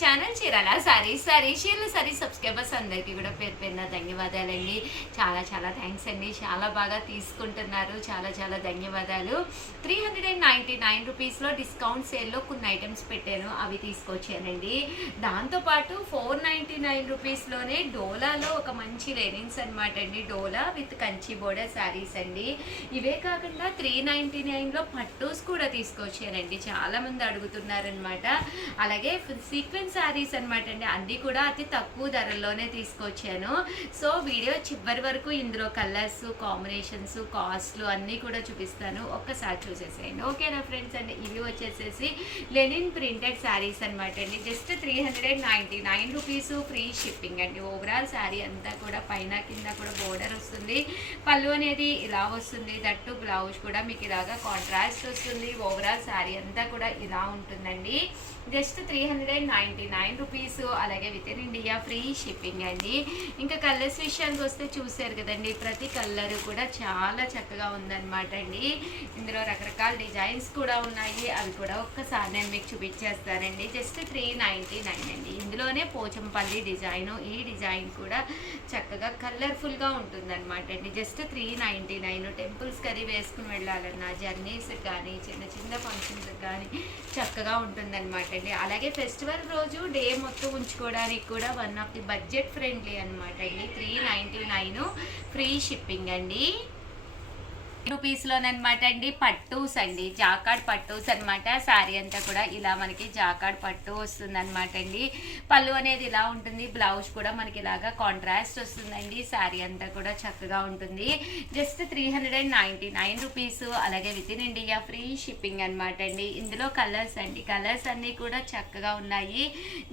Channel చీరాల sorry sorry చీరలు sari subscribers అందరికీ కూడా పేరు పేరున ధన్యవాదాలండి. చాలా చాలా థ్యాంక్స్ అండి. చాలా బాగా తీసుకుంటున్నారు. చాలా చాలా ధన్యవాదాలు. Three hundred and ninety nine రూపీస్లో డిస్కౌంట్ సేల్లో కొన్ని ఐటమ్స్ పెట్టాను. అవి తీసుకొచ్చానండి. దాంతోపాటు ఫోర్ నైంటీ నైన్ రూపీస్లోనే డోలాలో ఒక మంచి లెనిన్స్ అనమాట అండి. డోలా విత్ కంచి బోర్డర్ శారీస్ అండి. ఇవే కాకుండా త్రీ నైంటీ నైన్లో పట్టూస్ కూడా తీసుకొచ్చానండి. చాలామంది అడుగుతున్నారనమాట అలాగే సీక్వెన్స్ శారీస్ అనమాట అండి. అన్నీ కూడా అతి తక్కువ ధరల్లోనే తీసుకొచ్చాను. సో వీడియో చివరి వరకు ఇందులో కలర్స్ కాంబినేషన్స్ కాస్ట్లు అన్నీ కూడా చూపిస్తాను. ఒక్కసారి చూసేసేయండి. ఓకేనా ఫ్రెండ్స్ అండి? ఇవి వచ్చేసేసి లెనిన్ ప్రింటెడ్ శారీస్ అనమాట అండి. Just three hundred and ninety nine rupees free shipping అండి. ఓవరాల్ శారీ అంతా కూడా పైన కింద కూడా బోర్డర్ వస్తుంది. పళ్ళు అనేది ఇలా వస్తుంది. దట్టు బ్లౌజ్ కూడా మీకు ఇలాగా కాంట్రాస్ట్ వస్తుంది. ఓవరాల్ శారీ అంతా కూడా ఇలా ఉంటుందండి. Just three hundred and ninety nine rupees అలాగే with in India free shipping అండి. ఇంకా కలర్స్ విషయానికి వస్తే చూసారు కదండి ప్రతి కలర్ కూడా చాలా చక్కగా ఉందన్నమాట అండి. ఇందులో రకరకాల డిజైన్స్ కూడా ఉన్నాయి. అవి కూడా ఒక్కసారి నేను మీకు చూపించేస్తానండి. జస్ట్ త్రీ నైంటీ నైన్ అండి. ఇందులోనే పోచంపల్లి డిజైన్ ఈ డిజైన్ కూడా చక్కగా కలర్ఫుల్గా ఉంటుందన్నమాట అండి. Just three ninety nine temples curry వేసుకుని వెళ్ళాలన్నా జర్నీస్కి కానీ చిన్న చిన్న ఫంక్షన్స్కి కానీ చక్కగా ఉంటుందన్నమాట అండి. అలాగే ఫెస్టివల్ రోజు డే మొత్తం ఉంచుకోవడానికి కూడా one of the budget friendly అనమాట అండి. Three ninety nine free shipping అండి. రూపీస్లోనమాట అండి. పట్టూస్ అండి. జాకాడ్ పట్టూస్ అనమాట శారీ అంతా కూడా ఇలా మనకి జాకాడ్ పట్టు వస్తుంది అనమాట అండి. పళ్ళు అనేది ఇలా ఉంటుంది. బ్లౌజ్ కూడా మనకి ఇలాగా కాంట్రాస్ట్ వస్తుందండి. శారీ అంతా కూడా చక్కగా ఉంటుంది. Just three hundred and ninety nine rupees అలాగే with in India free shipping అనమాట అండి. ఇందులో కలర్స్ అండి. కలర్స్ అన్నీ కూడా చక్కగా ఉన్నాయి.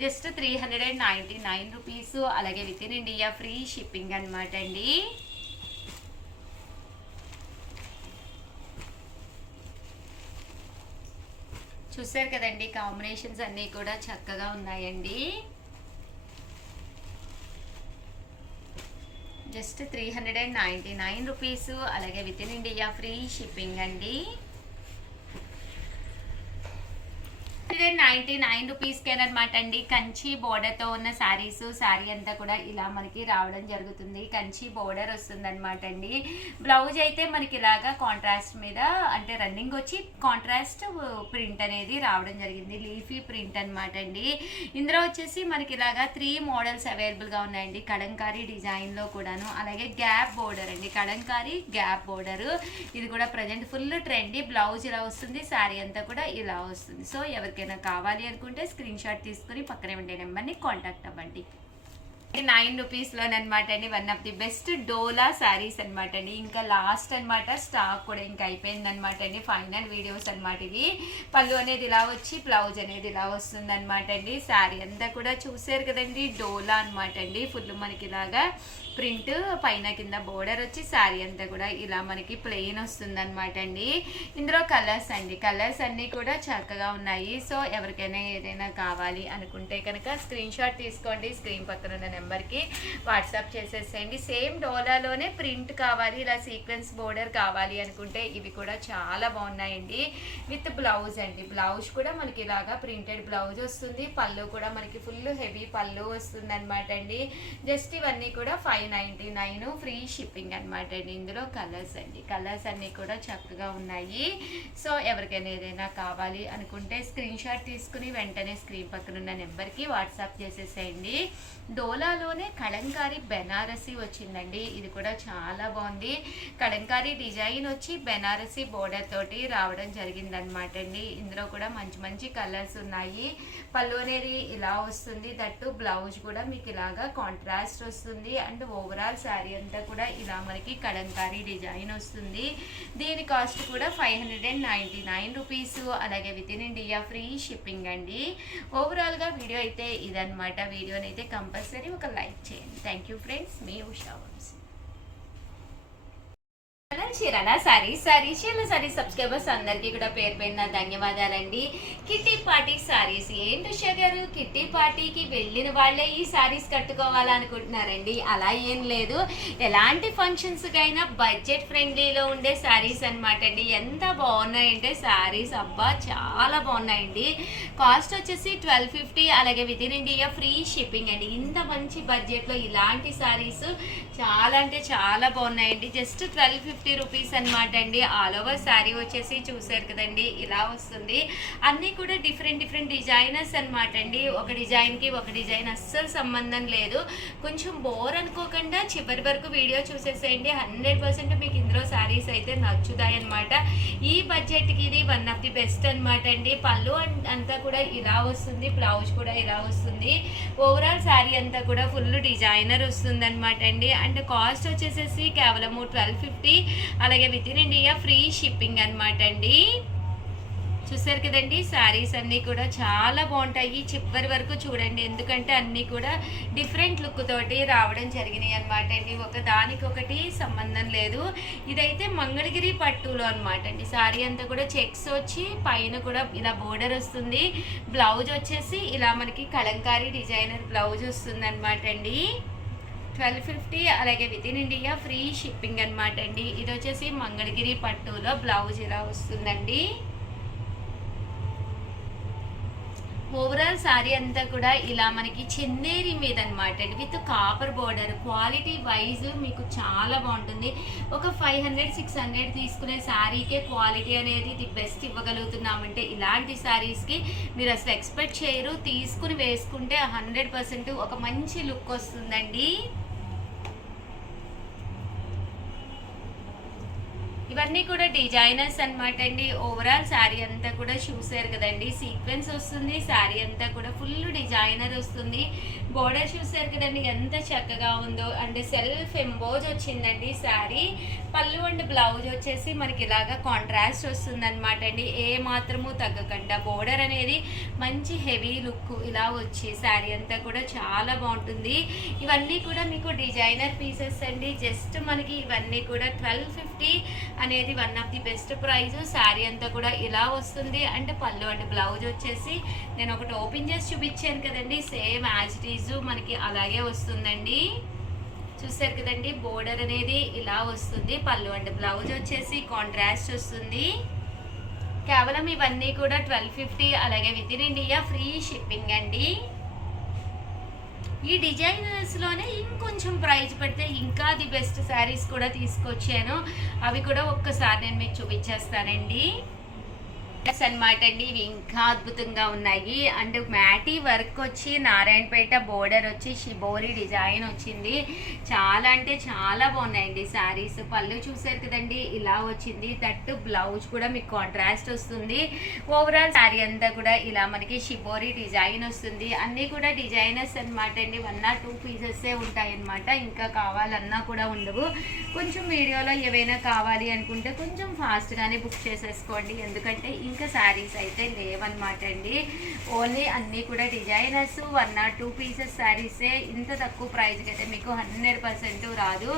Just three hundred and ninety nine rupees అలాగే with in India free shipping అనమాట అండి. చూసారు కదండి కాంబినేషన్స్ అన్నీ కూడా చక్కగా ఉన్నాయండి. Just three hundred and ninety nine rupees అలాగే with in India free shipping అండి. హండ్రెడ్ నైంటీ నైన్ రూపీస్కేనమాట అండి. కంచి బోర్డర్తో ఉన్న శారీస్ శారీ అంతా కూడా ఇలా మనకి రావడం జరుగుతుంది. కంచి బోర్డర్ వస్తుందన్నమాట అండి. బ్లౌజ్ అయితే మనకి ఇలాగా కాంట్రాస్ట్ మీద అంటే రన్నింగ్ వచ్చి కాంట్రాస్ట్ ప్రింట్ అనేది రావడం జరిగింది. లీఫీ ప్రింట్ అనమాట అండి. ఇందులో వచ్చేసి మనకి ఇలాగా త్రీ మోడల్స్ అవైలబుల్గా ఉన్నాయండి. కడంకారీ డిజైన్లో కూడాను. అలాగే గ్యాప్ బోర్డర్ అండి. కడంకారీ గ్యాప్ బోర్డర్ ఇది కూడా ప్రజెంట్ ఫుల్ ట్రెండీ బ్లౌజ్ ఇలా వస్తుంది. శారీ అంతా కూడా ఇలా వస్తుంది. సో ఎవరికి ఎవరికైనా కావాలి అనుకుంటే స్క్రీన్ షాట్ తీసుకుని పక్కనే ఉండే నెంబర్ని కాంటాక్ట్ అవ్వండి. నైన్ రూపీస్లోనమాట అండి one of the best Dola saris అనమాట అండి. ఇంకా లాస్ట్ అనమాట స్టాక్ కూడా ఇంకా అయిపోయింది అనమాట అండి ఫైనల్ వీడియోస్ అనమాట ఇది పళ్ళు అనేది ఇలా వచ్చి బ్లౌజ్ అనేది ఇలా వస్తుంది అనమాట అండి. శారీ అంతా కూడా చూసారు కదండి డోలా అనమాట అండి. ఫుల్ మనకి ఇలాగా ప్రింట్ పైన కింద బోర్డర్ వచ్చి శారీ అంతా కూడా ఇలా మనకి ప్లెయిన్ వస్తుంది అనమాట అండి. ఇందులో కలర్స్ అండి. కలర్స్ అన్నీ కూడా చక్కగా ఉన్నాయి. సో ఎవరికైనా ఏదైనా కావాలి అనుకుంటే కనుక స్క్రీన్ షాట్ తీసుకోండి. స్క్రీన్ పక్కన ఉన్న నెంబర్కి వాట్సాప్ చేసేసేయండి. సేమ్ డోలాలోనే ప్రింట్ కావాలి ఇలా సీక్వెన్స్ బోర్డర్ కావాలి అనుకుంటే ఇవి కూడా చాలా బాగున్నాయండి. విత్ బ్లౌజ్ అండి. బ్లౌజ్ కూడా మనకి ఇలాగా ప్రింటెడ్ బ్లౌజ్ వస్తుంది. పళ్ళు కూడా మనకి ఫుల్ హెవీ పళ్ళు వస్తుంది అనమాట అండి. జస్ట్ ఇవన్నీ కూడా five ninety nine free shipping అనమాట అండి. ఇందులో కలర్స్ అండి. కలర్స్ అన్నీ కూడా చక్కగా ఉన్నాయి. సో ఎవరికైనా ఏదైనా కావాలి అనుకుంటే స్క్రీన్ షాట్ తీసుకుని వెంటనే స్క్రీన్ పక్కన ఉన్న నెంబర్కి వాట్సాప్ చేసేసేయండి. డోలాలోనే కళంకారీ బెనారసీ వచ్చిందండి. ఇది కూడా చాలా బాగుంది. కళంకారీ డిజైన్ వచ్చి బెనారసీ బోర్డర్ తోటి రావడం జరిగిందనమాట అండి. ఇందులో కూడా మంచి మంచి కలర్స్ ఉన్నాయి. పళ్ళు అనేది ఇలా వస్తుంది. దట్టు బ్లౌజ్ కూడా మీకు ఇలాగా కాంట్రాస్ట్ వస్తుంది. అండ్ ఓవరాల్ శారీ అంతా కూడా ఇలా మనకి కలంకారీ డిజైన్ వస్తుంది. దీని కాస్ట్ కూడా five hundred and ninety nine rupees అలాగే with in India free shipping అండి ఓవరాల్గా వీడియో అయితే ఇదనమాట వీడియోని అయితే కంపల్సరీ ఒక లైక్ చేయండి. థ్యాంక్ యూ ఫ్రెండ్స్ మీ ఉషా వంశీ. చీరల సారీ సారీ. చీరల సారీ సబ్స్క్రైబర్స్ అందరికీ కూడా పేరు పేరున ధన్యవాదాలండి. కిట్టి పార్టీ సారీస్ ఏంటి ఉషా గారు? కిట్టి పార్టీకి వెళ్ళిన వాళ్ళే ఈ సారీస్ కట్టుకోవాలనుకుంటున్నారండి. అలా ఏం లేదు. ఎలాంటి ఫంక్షన్స్కైనా బడ్జెట్ ఫ్రెండ్లీలో ఉండే సారీస్ అనమాట అండి. ఎంత బాగున్నాయంటే సారీస్ అబ్బా చాలా బాగున్నాయండి. కాస్ట్ వచ్చేసి ట్వెల్వ్ ఫిఫ్టీ అలాగే with in India free shipping అండి. ఇంత మంచి బడ్జెట్లో ఇలాంటి సారీస్ చాలా అంటే చాలా బాగున్నాయండి. జస్ట్ ట్వెల్వ్ ఫిఫ్టీ రూపీస్ అనమాట అండి. ఆల్ ఓవర్ శారీ వచ్చేసి చూసారు కదండి ఇలా వస్తుంది. అన్నీ కూడా డిఫరెంట్ డిఫరెంట్ డిజైనర్స్ అనమాట అండి. ఒక డిజైన్కి ఒక డిజైన్ అస్సలు సంబంధం లేదు. కొంచెం బోర్ అనుకోకుండా చివరి వరకు వీడియో చూసేసేయండి. హండ్రెడ్ పర్సెంట్ మీకు ఇందులో శారీస్ అయితే నచ్చుతాయన్నమాట ఈ బడ్జెట్కి ఇది వన్ ఆఫ్ ది బెస్ట్ అనమాట అండి. పళ్ళు అంతా కూడా ఇలా వస్తుంది. బ్లౌజ్ కూడా ఇలా వస్తుంది. ఓవరాల్ శారీ అంతా కూడా ఫుల్ డిజైనర్ వస్తుంది అనమాట అండి. అండ్ కాస్ట్ వచ్చేసేసి కేవలము ట్వెల్వ్ ఫిఫ్టీ అలాగే with in India free shipping అనమాట అండి. చూసారు కదండి శారీస్ అన్నీ కూడా చాలా బాగుంటాయి. చివరి వరకు చూడండి ఎందుకంటే అన్నీ కూడా డిఫరెంట్ లుక్ తోటి రావడం జరిగినాయి అనమాట అండి. ఒక దానికొకటి సంబంధం లేదు. ఇదైతే మంగళగిరి పట్టులో అనమాట అండి. శారీ అంతా కూడా చెక్స్ వచ్చి పైన కూడా ఇలా బోర్డర్ వస్తుంది. బ్లౌజ్ వచ్చేసి ఇలా మనకి కలంకారీ డిజైనర్ బ్లౌజ్ వస్తుంది అనమాట అండి. ట్వెల్వ్ ఫిఫ్టీ అలాగే with in India free shipping అనమాట అండి. ఇది వచ్చేసి మంగళగిరి పట్టులో బ్లౌజ్ ఇలా వస్తుందండి. ఓవరాల్ శారీ అంతా కూడా ఇలా మనకి చందేరి మీద అనమాట అండి. With copper border quality wise మీకు చాలా బాగుంటుంది. ఒక ఫైవ్ హండ్రెడ్ సిక్స్ హండ్రెడ్ తీసుకునే శారీకే క్వాలిటీ అనేది ది బెస్ట్ ఇవ్వగలుగుతున్నామంటే ఇలాంటి శారీస్కి మీరు అసలు ఎక్స్పెక్ట్ చేయరు. తీసుకుని వేసుకుంటే హండ్రెడ్ పర్సెంట్ ఒక మంచి లుక్ వస్తుందండి. ఇవన్నీ కూడా డిజైనర్స్ అన్నమాట అండి. ఓవరాల్ శారీ అంతా కూడా చూసారు కదండి. సీక్వెన్స్ వస్తుంది శారీ అంతా కూడా ఫుల్ డిజైనర్ వస్తుంది. బోర్డర్ చూసారు కదండి ఎంత చక్కగా ఉందో. అండ్ సెల్ఫ్ ఎంబోజ్ వచ్చిందండి శారీ. పళ్ళు అండ్ బ్లౌజ్ వచ్చేసి మనకి ఇలాగా కాంట్రాస్ట్ వస్తుంది అనమాట అండి. ఏ మాత్రము తగ్గకుండా బోర్డర్ అనేది మంచి హెవీ లుక్ ఇలా వచ్చి శారీ అంతా కూడా చాలా బాగుంటుంది. ఇవన్నీ కూడా మీకు డిజైనర్ పీసెస్ అండి. జస్ట్ మనకి ఇవన్నీ కూడా ట్వెల్వ్ ఫిఫ్టీ అనేది one of the best price sari అంతా కూడా ఇలా వస్తుంది. అంటే పళ్ళు అంటే బ్లౌజ్ వచ్చేసి నేను ఒకటి ఓపెన్ చేసి చూపించాను కదండి. సేమ్ యాజ్ ఇట్ ఈజ్ మనకి అలాగే వస్తుందండి. చూసారు కదండి బోర్డర్ అనేది ఇలా వస్తుంది. పళ్ళు అంటే బ్లౌజ్ వచ్చేసి కాంట్రాస్ట్ వస్తుంది. కేవలం ఇవన్నీ కూడా ట్వెల్వ్ ఫిఫ్టీ అలాగే with in India free shipping అండి. ఈ డిజైనర్స్లోనే ఇంకొంచెం ప్రైజ్ పెడితే ఇంకా ది బెస్ట్ శారీస్ కూడా తీసుకొచ్చాను. అవి కూడా ఒక్కసారి నేను మీకు చూపించేస్తానండి. అన్నమాట అండి. ఇవి ఇంకా అద్భుతంగా ఉన్నాయి. అండ్ మ్యాటీ వర్క్ వచ్చి నారాయణపేట బోర్డర్ వచ్చి షిబోరి డిజైన్ వచ్చింది. చాలా అంటే చాలా బాగున్నాయండి శారీస్ పళ్ళు చూసారు కదండి ఇలా వచ్చింది. దట్టు బ్లౌజ్ కూడా మీకు కాంట్రాస్ట్ వస్తుంది. ఓవరాల్ శారీ అంతా కూడా ఇలా మనకి షిబోరి డిజైన్ వస్తుంది. అన్నీ కూడా డిజైనర్స్ అనమాట అండి. వన్ ఆర్ టూ పీసెస్సే ఉంటాయన్నమాట. ఇంకా కావాలన్నా కూడా ఉండవు. కొంచెం వీడియోలో ఏవైనా కావాలి అనుకుంటే కొంచెం ఫాస్ట్గానే బుక్ చేసేసుకోండి. ఎందుకంటే ఇంకా శారీస్ అయితే లేవన్నమాట అండి. ఓన్లీ అన్నీ కూడా designers one or two pieces శారీసే. ఇంత తక్కువ ప్రైస్కి అయితే మీకు హండ్రెడ్ పర్సెంట్ రాదు.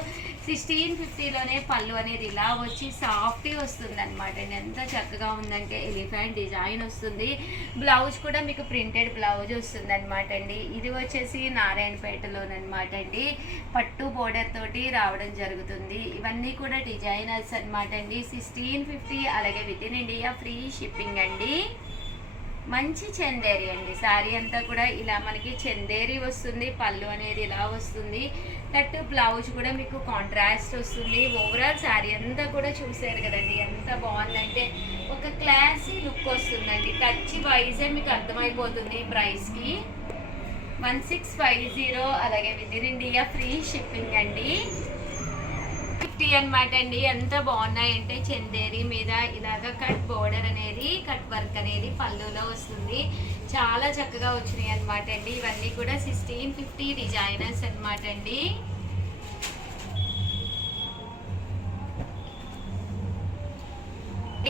సిక్స్టీన్ ఫిఫ్టీలోనే పళ్ళు అనేది ఇలా వచ్చి సాఫ్ట్గా వస్తుంది అనమాట ఎంత చక్కగా ఉందంటే ఎలిఫెంట్ డిజైన్ వస్తుంది. బ్లౌజ్ కూడా మీకు ప్రింటెడ్ బ్లౌజ్ వస్తుంది అనమాట అండి. ఇది వచ్చేసి నారాయణపేటలోనమాట అండి. పట్టు బోర్డర్ తోటి రావడం జరుగుతుంది. ఇవన్నీ కూడా డిజైనర్స్ అనమాట అండి. సిక్స్టీన్ ఫిఫ్టీ అలాగే with in India free shipping అండి. మంచి చందేరి అండి. శారీ అంతా కూడా ఇలా మనకి చందేరి వస్తుంది. పళ్ళు అనేది ఇలా వస్తుంది. దట్ బ్లౌజ్ కూడా మీకు కాంట్రాస్ట్ వస్తుంది. ఓవరాల్ శారీ అంతా కూడా చూసారు కదండి. ఎంత బాగుందంటే ఒక క్లాసీ లుక్ వస్తుందండి. టచ్ వైజే మీకు అర్థమైపోతుంది ఈ ప్రైస్కి వన్ సిక్స్ ఫైవ్ జీరో అలాగే with in India free shipping అండి. ఫిఫ్టీ అనమాట అండి. ఎంత బాగున్నాయంటే చందేరి మీద ఇలాగ కట్ బోర్డర్ అనేది కట్ వర్క్ అనేది పళ్ళులో వస్తుంది. చాలా చక్కగా వచ్చినాయి అనమాట అండి. ఇవన్నీ కూడా సిక్స్టీన్ ఫిఫ్టీ డిజైనర్స్ అనమాట అండి.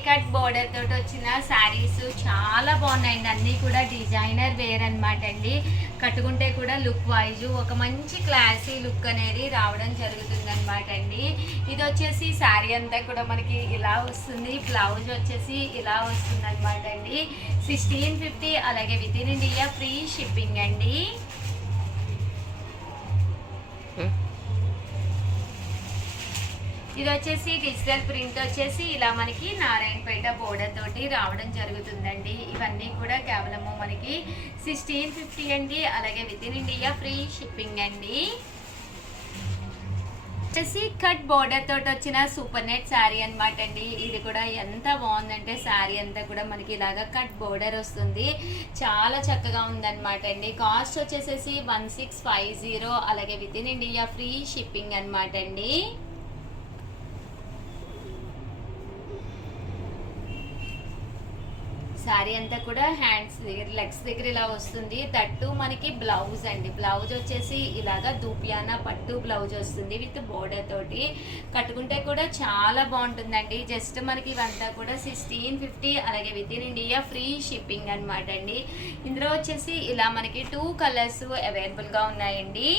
కట్ బోర్డర్ తోటి వచ్చిన శారీస్ చాలా బాగున్నాయండి. అన్నీ కూడా డిజైనర్ వేర్ అనమాట అండి. కట్టుకుంటే కూడా లుక్ వైజ్ ఒక మంచి క్లాసీ లుక్ అనేది రావడం జరుగుతుంది అనమాట అండి. ఇది వచ్చేసి శారీ అంతా కూడా మనకి ఇలా వస్తుంది. బ్లౌజ్ వచ్చేసి ఇలా వస్తుంది అనమాట అండి. సిక్స్టీన్ ఫిఫ్టీ అలాగే with in India free shipping అండి. ఇది వచ్చేసి డిజిటల్ ప్రింట్ వచ్చేసి ఇలా మనకి నారాయణపేట బోర్డర్ తోటి రావడం జరుగుతుందండి. ఇవన్నీ కూడా కేవలము మనకి సిక్స్టీన్ ఫిఫ్టీ అండి. అలాగే with in India free shipping అండి. వచ్చేసి కట్ బోర్డర్ తోటి వచ్చిన సూపర్ నెట్ శారీ అనమాట అండి. ఇది కూడా ఎంత బాగుందంటే శారీ అంతా కూడా మనకి ఇలాగా కట్ బోర్డర్ వస్తుంది. చాలా చక్కగా ఉందన్నమాట అండి. కాస్ట్ వచ్చేసేసి వన్ సిక్స్ ఫైవ్ జీరో అలాగే with in India free shipping అనమాట అండి. శారీ అంతా కూడా హ్యాండ్స్ దగ్గర లెగ్స్ దగ్గర ఇలా వస్తుంది. తట్టు మనకి బ్లౌజ్ అండి. బ్లౌజ్ వచ్చేసి ఇలాగా దూపియానా పట్టు బ్లౌజ్ వస్తుంది విత్ బోర్డర్ తోటి. కట్టుకుంటే కూడా చాలా బాగుంటుందండి. జస్ట్ మనకి ఇవంతా కూడా సిక్స్టీన్ ఫిఫ్టీ అలాగే with in India free shipping అనమాట అండి. ఇందులో వచ్చేసి ఇలా మనకి టూ కలర్స్ అవైలబుల్గా ఉన్నాయండి.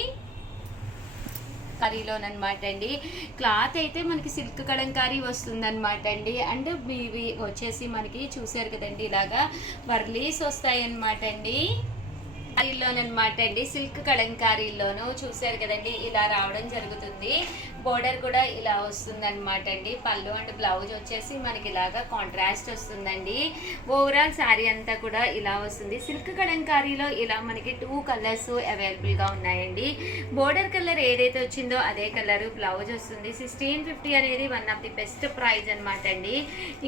కర్రీలోనమాట అండి. క్లాత్ అయితే మనకి సిల్క్ కలంకారీ వస్తుంది అనమాట అండి. అండ్ ఇవి వచ్చేసి మనకి చూసారు కదండి ఇలాగా వర్లీస్ వస్తాయి అనమాట అండి. అనమాట అండి సిల్క్ కలంకారీలోను చూసారు కదండి ఇలా రావడం జరుగుతుంది. బోర్డర్ కూడా ఇలా వస్తుంది అనమాట అండి పళ్ళు అండ్ బ్లౌజ్ వచ్చేసి మనకి ఇలాగా కాంట్రాస్ట్ వస్తుందండి. ఓవరాల్ శారీ అంతా కూడా ఇలా వస్తుంది. సిల్క్ కలంకారీలో ఇలా మనకి టూ కలర్స్ అవైలబుల్గా ఉన్నాయండి. బోర్డర్ కలర్ ఏదైతే వచ్చిందో అదే కలర్ బ్లౌజ్ వస్తుంది. సిక్స్టీన్ ఫిఫ్టీ అనేది one of the best price అనమాట అండి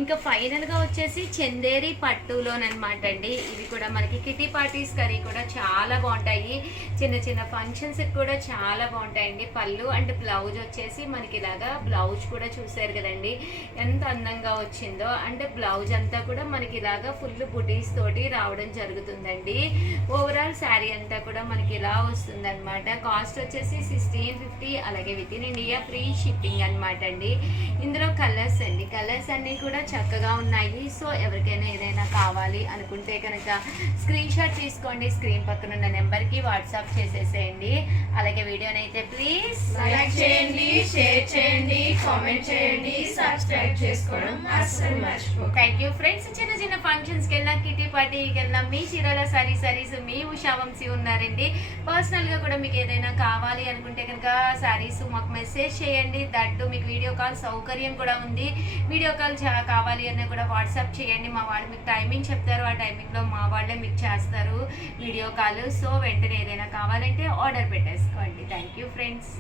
ఇంకా ఫైనల్గా వచ్చేసి చందేరి పట్టులోనమాట అండి ఇవి కూడా మనకి కిటీ పార్టీస్ కర్రీ కూడా చాలా బాగుంటాయి. చిన్న చిన్న ఫంక్షన్స్కి కూడా చాలా బాగుంటాయండి. పళ్ళు అండ్ బ్లౌజ్ వచ్చేసి మనకి ఇలాగా బ్లౌజ్ కూడా చూసారు కదండి. ఎంత అందంగా వచ్చిందో. అంటే బ్లౌజ్ అంతా కూడా మనకి ఇలాగా ఫుల్ బుటీస్ తోటి రావడం జరుగుతుందండి. ఓవరాల్ శారీ అంతా కూడా మనకి ఇలా వస్తుందన్నమాట. కాస్ట్ వచ్చేసి సిక్స్టీన్ ఫిఫ్టీ అలాగే with in India free shipping అనమాట అండి. ఇందులో కలర్స్ అండి. కలర్స్ అన్నీ కూడా చక్కగా ఉన్నాయి. సో ఎవరికైనా ఏదైనా కావాలి అనుకుంటే కనుక స్క్రీన్ షాట్ తీసుకోండి. స్క్రీన్ పక్కన ఉన్న నెంబర్కి వాట్సాప్ చేసేసేయండి. అలాగే వీడియోనైతే ప్లీజ్ లైక్ చేయండి షేర్ చేయండి కామెంట్ చేయండి సబ్స్క్రైబ్ చేసుకోవడం అస్సలు మర్చిపోకండి. Thank you. ఫ్రెండ్స్ చిన్న చిన్న ఫంక్షన్స్కి వెళ్ళినా కిటీ పార్టీకి వెళ్ళినా మీ చీరల సారీ సారీస్ మీ ఉషా వంశీ ఉన్నారండి పర్సనల్గా కూడా మీకు ఏదైనా కావాలి అనుకుంటే కనుక సారీస్ మాకు మెసేజ్ చేయండి. దట్టు మీకు వీడియో కాల్ సౌకర్యం కూడా ఉంది. వీడియో కాల్ చాలా కావాలి అన్నా కూడా వాట్సాప్ చేయండి. మా వాళ్ళు మీకు టైమింగ్ చెప్తారు. ఆ టైమింగ్లో మా వాళ్ళే మీకు చేస్తారు వీడియో కాల్ సో వెంటనే ఏదైనా కావాలంటే ఆర్డర్ పెట్టేసుకోండి. Thank you friends